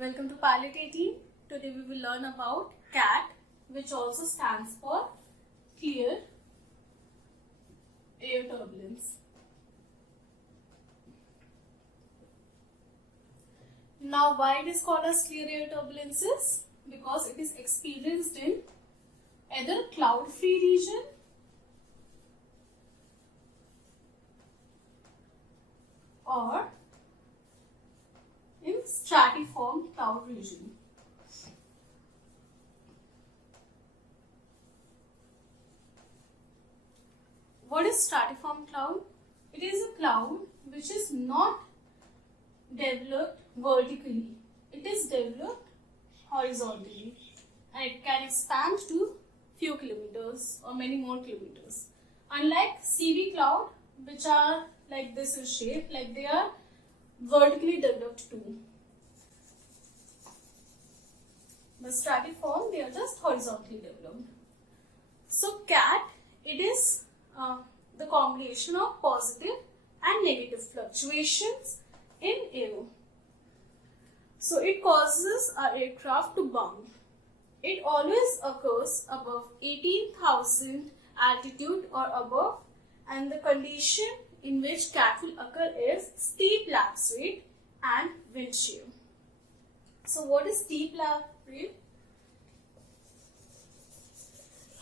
Welcome to Pilot 18. Today we will learn about CAT, which also stands for Clear Air Turbulence. Now, why it is called as clear air turbulences? Because it is experienced in either cloud-free region or in stratiform cloud region. What is stratiform cloud? It is a cloud which is not developed vertically. It is developed horizontally and it can expand to few kilometers or many more kilometers. Unlike CV cloud, which are like this in shape, like they are vertically developed too. But stratiform, they are just horizontally developed. So CAT, it is the combination of positive and negative fluctuations in air. So it causes our aircraft to bound. It always occurs above 18,000 altitude or above, and the condition in which CAT will occur is steep lapse rate and wind shear. So what is steep lapse rate?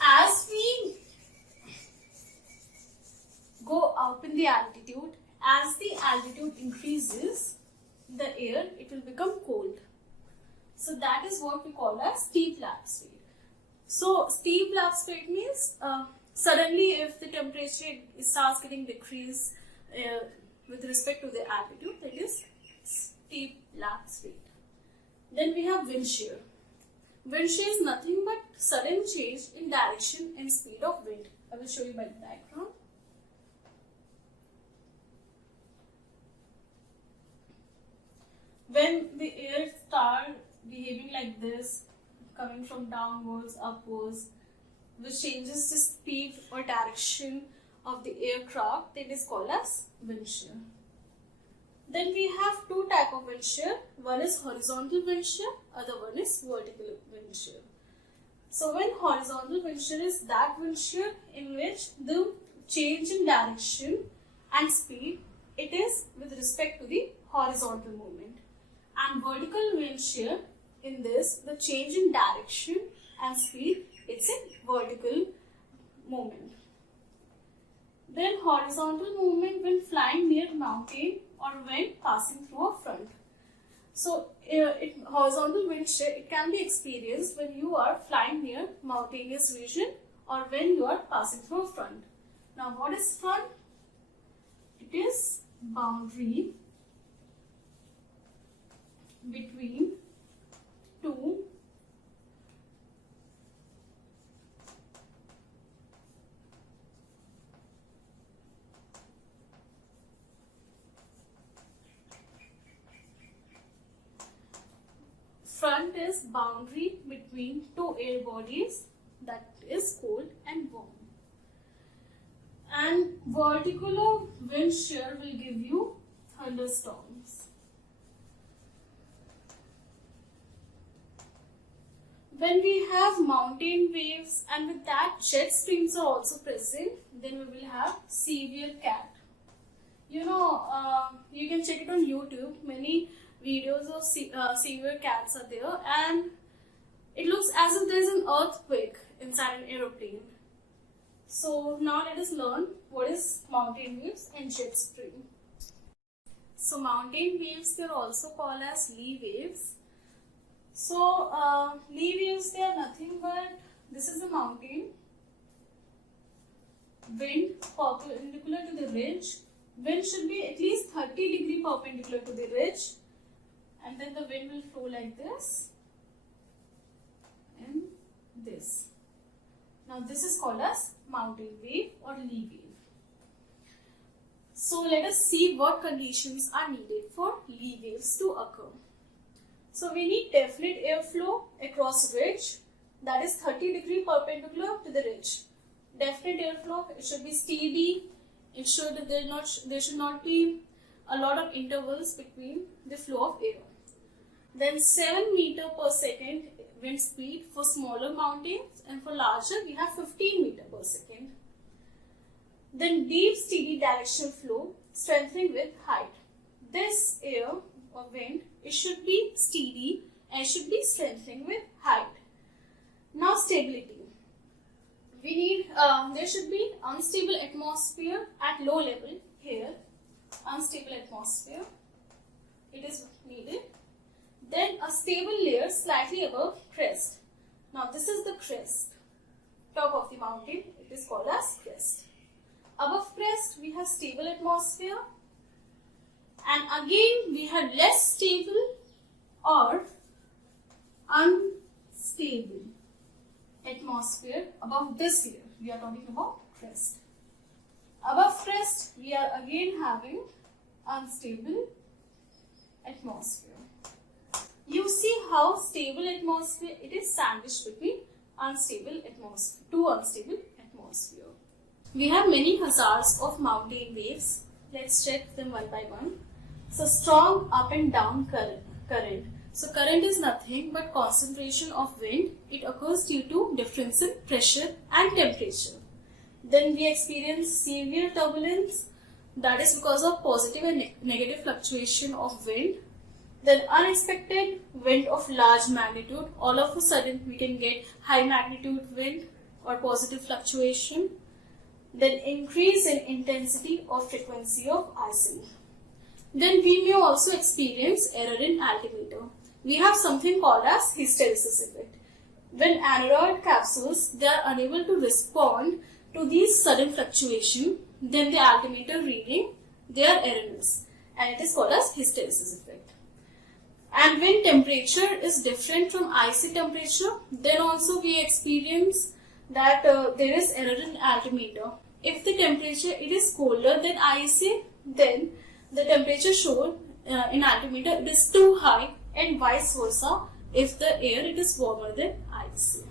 As we go up in the altitude, as the altitude increases, the air, it will become cold. So that is what we call as steep lapse rate. So steep lapse rate means suddenly if the temperature starts getting decreased with respect to the altitude, that is steep lapse rate. Then we have wind shear. Wind shear is nothing but sudden change in direction and speed of wind. I will show you by the diagram. When the air starts behaving like this, coming from downwards, upwards, which changes the speed or direction of the aircraft, that is called as wind shear. Then we have two types of wind shear. One is horizontal wind shear, other one is vertical wind shear. So when horizontal wind shear is that wind shear in which the change in direction and speed, it is with respect to the horizontal movement. And vertical wind shear, in this, the change in direction and speed, it's a vertical movement. Then horizontal movement when flying near mountain or when passing through a front. So horizontal wind shear, it can be experienced when you are flying near mountainous region or when you are passing through a front. Now what is front? It is boundary between two front is boundary between two air bodies, that is cold and warm. And vertical wind shear will give you thunderstorms. When we have mountain waves and with that jet streams are also present, then we will have severe CAT. You know, you can check it on YouTube. Many videos of severe CATs are there, and it looks as if there is an earthquake inside an aeroplane. So now let us learn what is mountain waves and jet stream. So mountain waves, they are also called as lee waves. So lee waves, they are nothing but, this is a mountain, wind perpendicular to the ridge. Wind should be at least 30 degrees perpendicular to the ridge, and then the wind will flow like this and this. Now this is called as mountain wave or lee wave. So let us see what conditions are needed for lee waves to occur. So we need definite airflow across ridge, that is 30 degrees perpendicular to the ridge. Definite airflow, it should be steady. There should not be a lot of intervals between the flow of air. Then 7 meter per second wind speed for smaller mountains, and for larger we have 15 meter per second. Then deep steady directional flow strengthening with height. This air or wind, it should be steady and should be strengthening with height. Now stability. We need, there should be unstable atmosphere at low level here. Unstable atmosphere, it is needed. Then a stable layer slightly above crest. Now this is the crest, top of the mountain, it is called as crest. Above crest we have stable atmosphere, and again we have less stable or unstable atmosphere above this layer. We are talking about crest. Above crest we are again having unstable atmosphere. You see how stable atmosphere, it is sandwiched between unstable atmosphere, two unstable atmosphere. We have many hazards of mountain waves. Let's check them one by one. So strong up and down current. So current is nothing but concentration of wind. It occurs due to difference in pressure and temperature. Then we experience severe turbulence, that is because of positive and negative fluctuation of wind. Then unexpected wind of large magnitude. All of a sudden we can get high magnitude wind or positive fluctuation. Then increase in intensity or frequency of icing. Then we may also experience error in altimeter. We have something called as hysteresis effect. When aneroid capsules, they are unable to respond to these sudden fluctuation, then the altimeter reading, they are erroneous, and it is called as hysteresis effect. And when temperature is different from icy temperature, then also we experience that there is error in altimeter. If the temperature it is colder than icy, then the temperature shown in altimeter it is too high, and vice versa if the air it is warmer than icy.